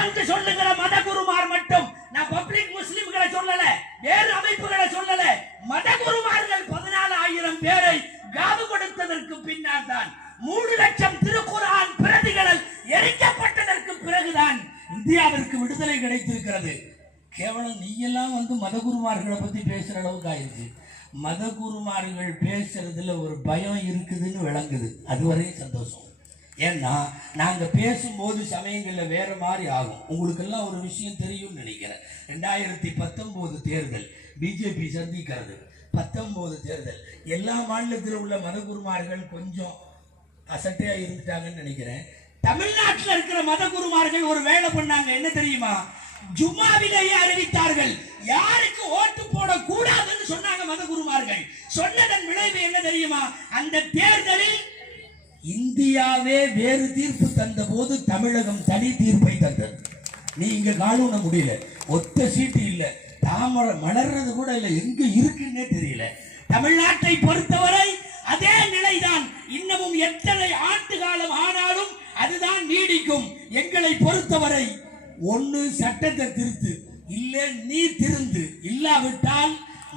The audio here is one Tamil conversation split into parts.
சான்று சொல்லுகிற மத குருமார் மட்டும், நான் பப்ளிக் முஸ்லிம்களை சொல்லல, வேறு அமைப்புகளை சொல்லல, மத குருமார்கள் 14,000 பேரை காவு கொடுத்ததற்கு பின்னால் தான் 3 லட்சம் திருக்குர்ஆன் பிரதிகள் எரிக்கப்பட்டதற்கு பிறகுதான் இந்தியாவிற்கு விடுதலை கிடைத்திருக்கிறது. கேவலம் நீ எல்லாம் மதகுருமார்களை பத்தி பேசுற அளவுக்கு ஆயிடுச்சு. மதகுருமார்கள் பேசுறதுல ஒரு பயம் இருக்குதுன்னு விளங்குது, அதுவரையும் சந்தோஷம். ஏன்னா நாங்க பேசும்போது சமயங்கள்ல வேற மாதிரி ஆகும். உங்களுக்கு எல்லாம் ஒரு விஷயம் தெரியும்னு நினைக்கிறேன். 2019 தேர்தல் பிஜேபி சந்திக்கிறது. 19 தேர்தல் எல்லா மாநிலத்தில் உள்ள மதகுருமார்கள் கொஞ்சம் அசட்டையா இருந்துட்டாங்கன்னு நினைக்கிறேன். தமிழ்நாட்டில் இருக்கிற மதகுருமார்கள் ஒரு வேலை பண்ணாங்க. என்ன தெரியுமா? ஜும்மாவிலேயே அறிவித்தார்கள் யாருக்கு ஓட்டு போட கூடாதுன்னு சொன்னாங்க மதகுருமார்கள். சொன்னதன் விளைவு என்ன தெரியுமா? அந்த தேர்தலில் இந்தியாவே வேறு தீர்ப்பு தந்த போது தமிழகம் தனி தீர்ப்பை தந்தது. நீ இங்க காண முடியல, ஒத்த சீட்டு இல்ல, தாமரை மலர்றது கூட இல்ல, எங்க இருக்குன்னே தெரியல. தமிழ்நாட்டை பொறுத்தவரை அதே நிலைதான். இன்னமும் எத்தனை ஆண்டு காலம் ஆனாலும் அதுதான் நீடிக்கும். எங்களை பொறுத்தவரை ஒன்னு சட்டத்தை திருத்து, இல்ல நீ திருந்து, இல்லாவிட்டால்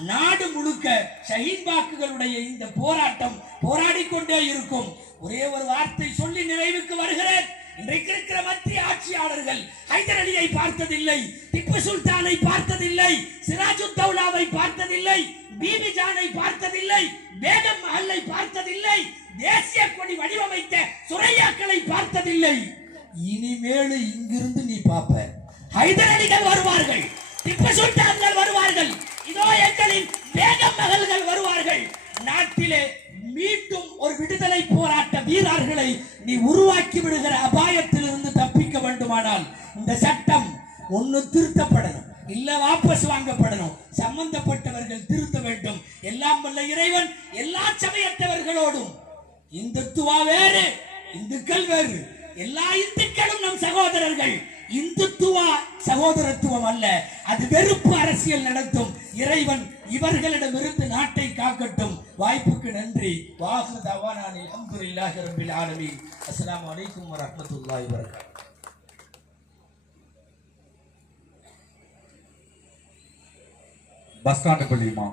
நாடு முழுக்க ஷஹீத் வாக்குகளுடைய இந்த போராட்டம் போராடிக்கொண்டே இருக்கும். ஒரே ஒரு வார்த்தை சொல்லி நிறைவுக்கு வருகிறேன். இன்றைக்கு இருக்கிற மத்திய ஆட்சியாளர்கள் ஹைதர் அலியை பார்த்ததில்லை, திப்பு சுல்தானை பார்த்ததில்லை, சிராஜுத்தௌலாவை பார்த்ததில்லை, பிபி ஜானை பார்த்ததில்லை, பேகம் மஹல்லை பார்த்ததில்லை, தேசிய கொடி வடிவமைத்த சுரையாக்களை பார்த்ததில்லை. இனிமேல் இங்கிருந்து நீ பாப்ப ஹைதர் அலிகள் வருவார்கள், திப்பு சுல்தான்கள் வருவார்கள், இதோ எங்களின் பேகம் மகள்கள் வருவார்கள். நாட்டிலே மீண்டும் ஒரு விடுதலை போராட்ட வீரர்களை நீ உருவாக்கி விடுகிற அபாயத்திலிருந்து தப்பிக்க வேண்டுமானால் இந்த சட்டம் ஒன்னு திருத்தப்படணும், இல்ல வாபஸ் வாங்கப்படணும். சம்பந்தப்பட்டவர்கள் திருத்த வேண்டும். எல்லாம் வல்ல இறைவன் எல்லா சமயத்தவர்களோடும், இந்துத்துவா வேறு, இந்துக்கள் வேறு, எல்லா இந்துக்களும் நம் சகோதரர்கள். இந்துத்துவா சகோதரத்துவம் அல்ல, அது வெறுப்பு அரசியல் நடத்தும். இறைவன் இவர்களிடமிருந்து நாட்டை காக்கட்டும். வாய்ப்புக்கு நன்றி. வாஹிரு தஅவானா அல்ஹம்துலில்லாஹி ரப்பில் ஆலமீன். அஸ்ஸலாமு அலைக்கும் வரஹ்மத்துல்லாஹி வபரகாத்துஹு. Bus stand பள்ளிமா